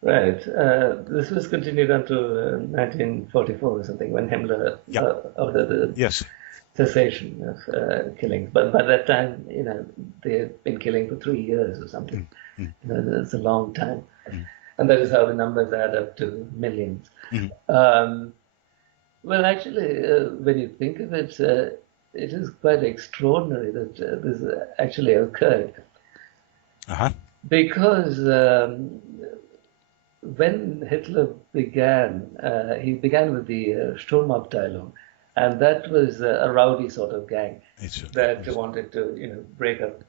Right. This was continued until 1944 or something, when Himmler ordered the cessation of killings. But by that time, they had been killing for 3 years or something. That's a long time. And that is how the numbers add up to millions. Well, actually, when you think of it, it is quite extraordinary that this actually occurred. Because when Hitler began, he began with the Sturmabteilung, and that was a rowdy sort of gang that wanted to, break up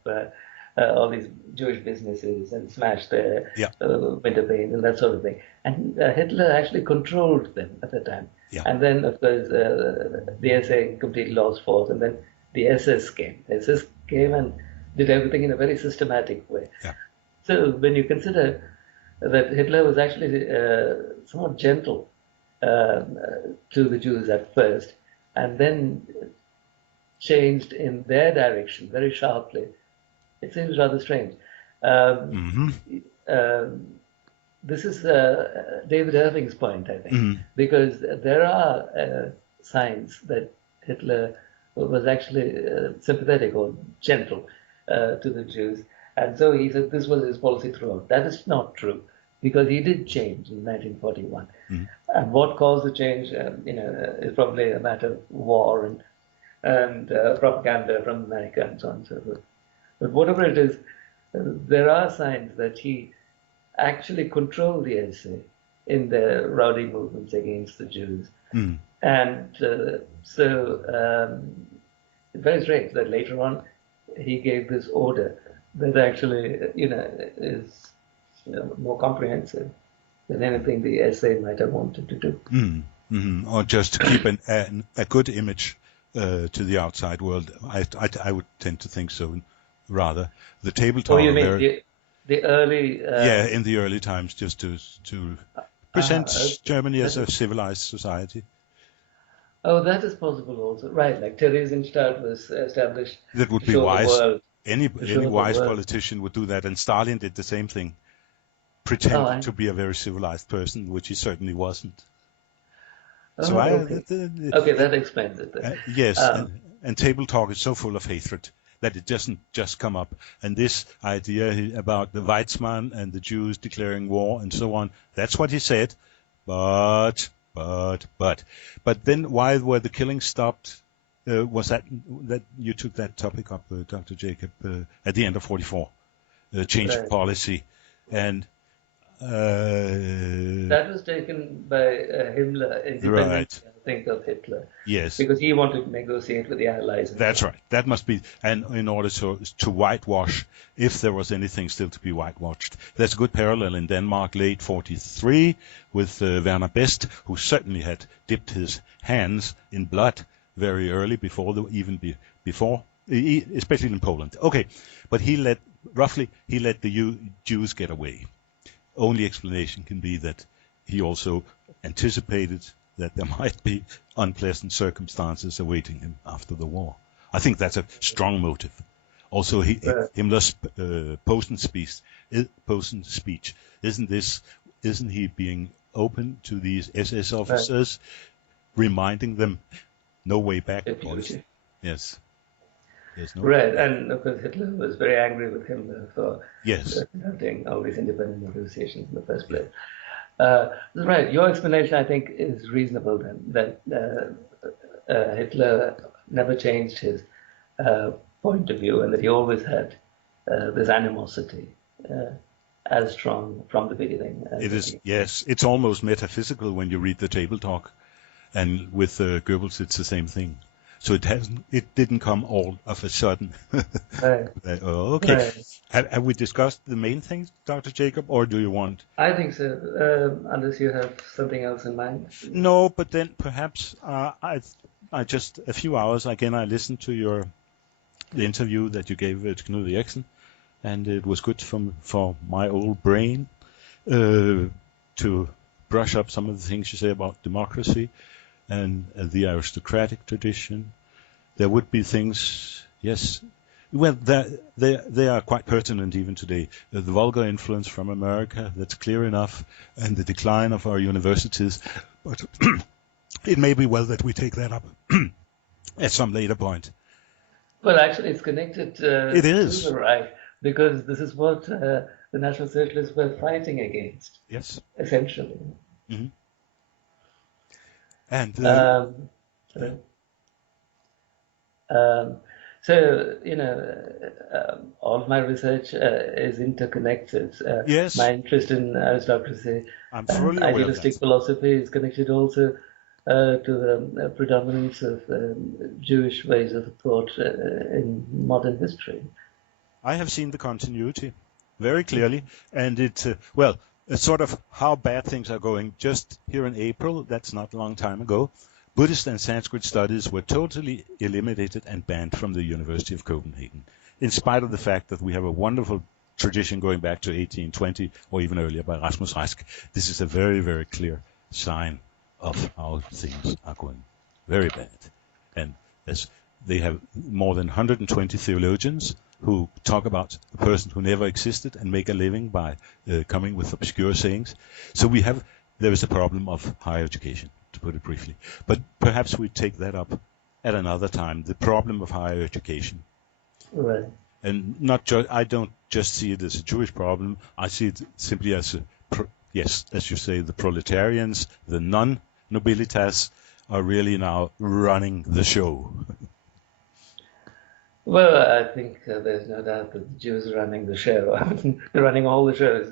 all these Jewish businesses and smash their window panes and that sort of thing. And Hitler actually controlled them at the time. And then, of course, the SA completely lost force, and then the SS came. The SS came and did everything in a very systematic way. So when you consider that Hitler was actually somewhat gentle to the Jews at first, and then changed in their direction very sharply, it seems rather strange. This is David Irving's point, I think, because there are signs that Hitler was actually sympathetic or gentle to the Jews. And so he said this was his policy throughout. That is not true, because he did change in 1941. And what caused the change, is probably a matter of war and propaganda from America and so on and so forth. But whatever it is, there are signs that he actually controlled the SA in the rowdy movements against the Jews. And so it's very strange that later on he gave this order that actually, is more comprehensive than anything the SA might have wanted to do. Or just to keep a good image to the outside world. I would tend to think so, rather. The tabletop. Oh, you mean the early... in the early times, just to present Germany as a civilized society. Oh, that is possible also. Right, like Theresienstadt was established. That would be wise. Any wise politician would do that, and Stalin did the same thing. Pretended to be a very civilized person, which he certainly wasn't. Okay, that explains it then. Yes, and table talk is so full of hatred that it doesn't just come up. And this idea about the Weizmann and the Jews declaring war and so on, that's what he said. But then why were the killings stopped? Was that you took that topic up, Dr. Jacob, at the end of 44, change of policy, and that was taken by Himmler independently think of Hitler. Yes. Because he wanted to negotiate with the Allies. That's right. That must be, and in order to whitewash, if there was anything still to be whitewashed. There's a good parallel in Denmark, late 43, with Werner Best, who certainly had dipped his hands in blood very early, especially in Poland. Okay, but he let the Jews get away. Only explanation can be that he also anticipated that there might be unpleasant circumstances awaiting him after the war. I think that's a strong motive. Also, Himmler's Posen speech, isn't he being open to these SS officers, reminding them, no way back, boys? Yes. Yes, no. Right, and of course Hitler was very angry with Himmler for yes. conducting all these independent negotiations in the first place. Right, your explanation, I think, is reasonable then, that Hitler never changed his point of view and that he always had this animosity as strong from the beginning. It is, yes, it's almost metaphysical when you read the table talk, and with Goebbels it's the same thing. So it didn't come all of a sudden. Right. Okay. Right. Have we discussed the main things, Dr. Jacob, or do you want? I think so, unless you have something else in mind. No, but then perhaps I just a few hours again I listened to the interview that you gave to Knud Eriksen, and it was good for my old brain to brush up some of the things you say about democracy and the aristocratic tradition. There would be things, yes, well, they are quite pertinent even today. The vulgar influence from America, that's clear enough, and the decline of our universities. But it may be well that we take that up at some later point. Well, actually, it's connected to the Reich, because this is what the National Socialists were fighting against. Yes. Essentially. Mm-hmm. And so, all of my research is interconnected. yes. My interest in aristocracy and idealistic philosophy is connected also to the predominance of Jewish ways of thought in modern history. I have seen the continuity very clearly, and it's sort of how bad things are going. Just here in April, that's not a long time ago, Buddhist and Sanskrit studies were totally eliminated and banned from the University of Copenhagen, in spite of the fact that we have a wonderful tradition going back to 1820 or even earlier by Rasmus Rask. This is a very, very clear sign of how things are going very bad. And as they have more than 120 theologians who talk about a person who never existed and make a living by coming with obscure sayings. So there is a problem of higher education, to put it briefly. But perhaps we take that up at another time, the problem of higher education. Right. And I don't just see it as a Jewish problem. I see it simply as as you say, the proletarians, the non-nobilitas are really now running the show. Well, I think there's no doubt that the Jews are running the show. They're running all the shows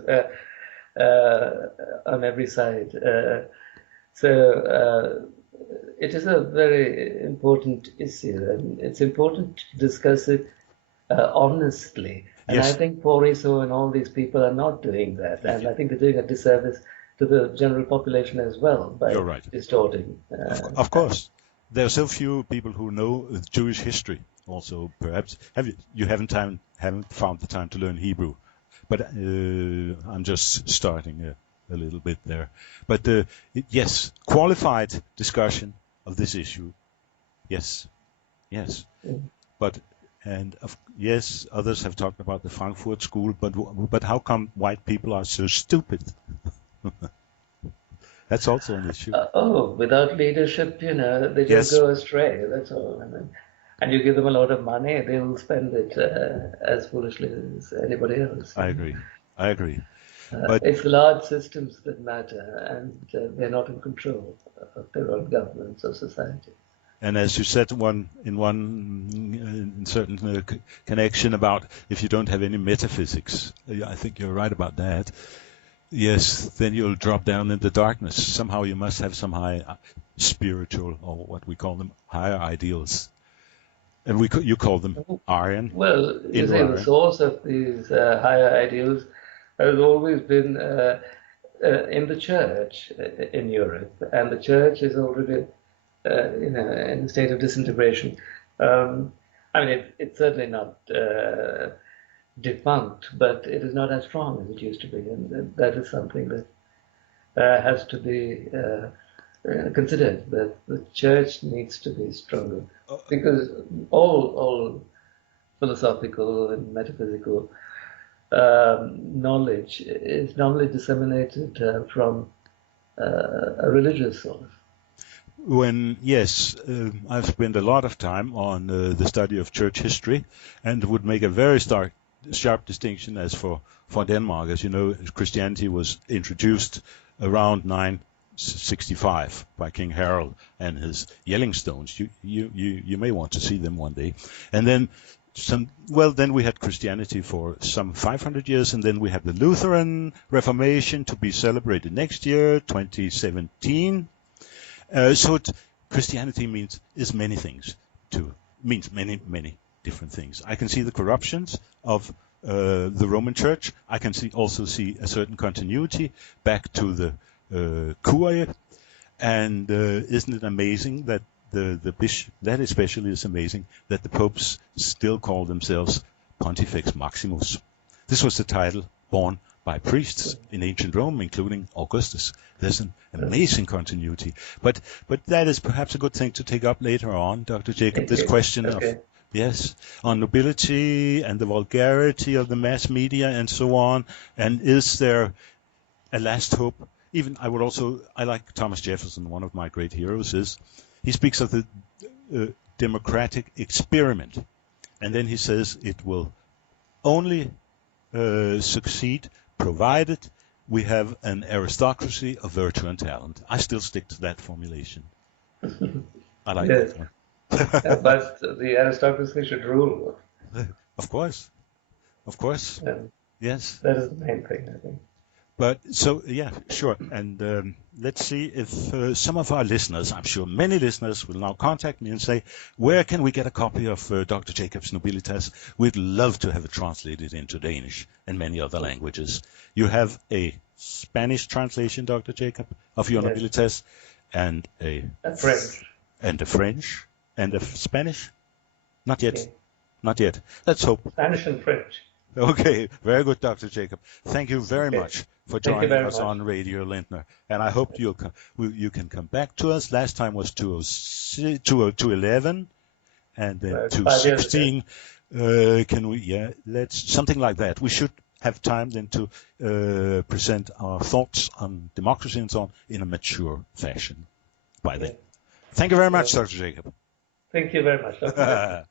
on every side. So it is a very important issue, and it's important to discuss it honestly. And yes. I think Poriso and all these people are not doing that. And I think they're doing a disservice to the general population as well by distorting. Of course. There are so few people who know Jewish history. Also, perhaps you haven't found the time to learn Hebrew, but I'm just starting a little bit there. But yes, qualified discussion of this issue. Yes. But yes, others have talked about the Frankfurt School. But how come white people are so stupid? That's also an issue. Without leadership, they just go astray. That's all. And you give them a lot of money, they'll spend it as foolishly as anybody else. I agree. But it's the large systems that matter, and they're not in control of their own governance or society. And as you said in certain connection about if you don't have any metaphysics, I think you're right about that. Yes, then you'll drop down into darkness. Somehow you must have some high spiritual, or what we call them, higher ideals. And you call them Aryan, Well, you see, the Indo-Aryan. source of these higher ideals has always been in the church in Europe, and the church is already, in a state of disintegration. I mean, it's certainly not defunct, but it is not as strong as it used to be, and that is something that has to be considered. That the church needs to be stronger, because all philosophical and metaphysical knowledge is normally disseminated from a religious source. I've spent a lot of time on the study of church history, and would make a very sharp distinction as for Denmark. As you know, Christianity was introduced around 965 by King Harald and his Yellingstones. You may want to see them one day. And then then we had Christianity for some 500 years, and then we had the Lutheran Reformation to be celebrated next year, 2017. Christianity means many things, means many different things. I can see the corruptions of the Roman Church. I can also see a certain continuity back to the Curia, and isn't it amazing that the bishop, that especially is amazing, that the popes still call themselves Pontifex Maximus. This was the title borne by priests in ancient Rome, including Augustus. There's an amazing continuity. But that is perhaps a good thing to take up later on, Dr. Jacob, this question of, on nobility and the vulgarity of the mass media and so on. And is there a last hope? Even I like Thomas Jefferson, one of my great heroes, he speaks of the democratic experiment. And then he says it will only succeed provided we have an aristocracy of virtue and talent. I still stick to that formulation. I like that one. But the aristocracy should rule. Of course. Yes. That is the main thing, I think. But sure. And let's see if some of our listeners, I'm sure many listeners, will now contact me and say, where can we get a copy of Dr. Jacob's Nobilitas? We'd love to have it translated into Danish and many other languages. You have a Spanish translation, Dr. Jacob, of your Nobilitas, and a French. And a French. And a Spanish? Not yet. Not yet. Let's hope. Spanish and French. Okay, very good, Dr. Jacob. Thank you very much for joining us on Radio Lindtner, and I hope you can come back to us. Last time was 2011, and then 2016. Can we? Let's something like that. We should have time then to present our thoughts on democracy and so on in a mature fashion by then. Thank you very much, Dr. Jacob. Thank you very much, Dr.